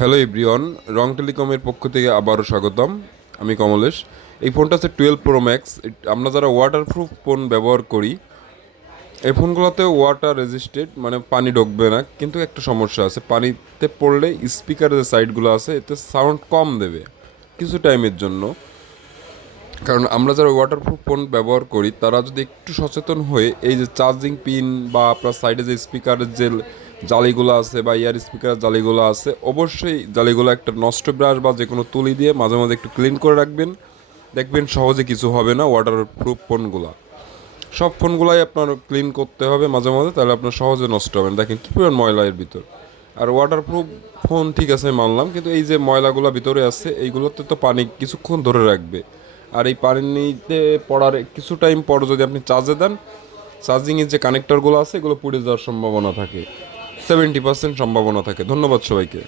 Hello everyone, রং টেলিকমের পক্ষ থেকে আবারও স্বাগতম। আমি কমলেশ। এই ফোনটা হচ্ছে 12 Pro Max। আমরা যারা ওয়াটারপ্রুফ ফোন ব্যবহার করি, এই ফোনগুলোতে ওয়াটার রেজিস্টেড, মানে পানি ঢুকবে না, কিন্তু একটা সমস্যা আছে। পানিতে পড়লে স্পিকারের যে সাইডগুলো আছে এতে সাউন্ড কম দেবে কিছু টাইমের জন্য। কারণ আমরা যারা ওয়াটারপ্রুফ ফোন ব্যবহার করি তারা যদি একটু সচেতন হয়ে এই যে চার্জিং পিন বা আপনার সাইডে যে স্পিকারের যে জালিগুলো আছে বা ইয়ার স্পিকারের জালিগুলো আছে, অবশ্যই জালিগুলো একটা নষ্ট ব্রাশ বা যে কোনো তুলি দিয়ে মাঝে মাঝে একটু ক্লিন করে রাখবেন। দেখবেন সহজে কিছু হবে না। ওয়াটারপ্রুফ ফোনগুলো, সব ফোনগুলাই আপনার ক্লিন করতে হবে মাঝে মাঝে, তাহলে আপনার সহজে নষ্ট হবে না। দেখেন কী পরিমাণ ময়লা এর ভিতর। আর ওয়াটারপ্রুফ ফোন ঠিক আছে মানলাম, কিন্তু এই যে ময়লাগুলো ভিতরে আছে এইগুলোতে তো পানি কিছুক্ষণ ধরে রাখবে। আর এই পানিতে পড়ার কিছু টাইম পর যদি আপনি চার্জে দেন, চার্জিংয়ের যে কানেক্টরগুলো আছে এগুলো পুড়ে যাওয়ার সম্ভাবনা থাকে, 70% সম্ভাবনা থাকে। ধন্যবাদ সবাইকে।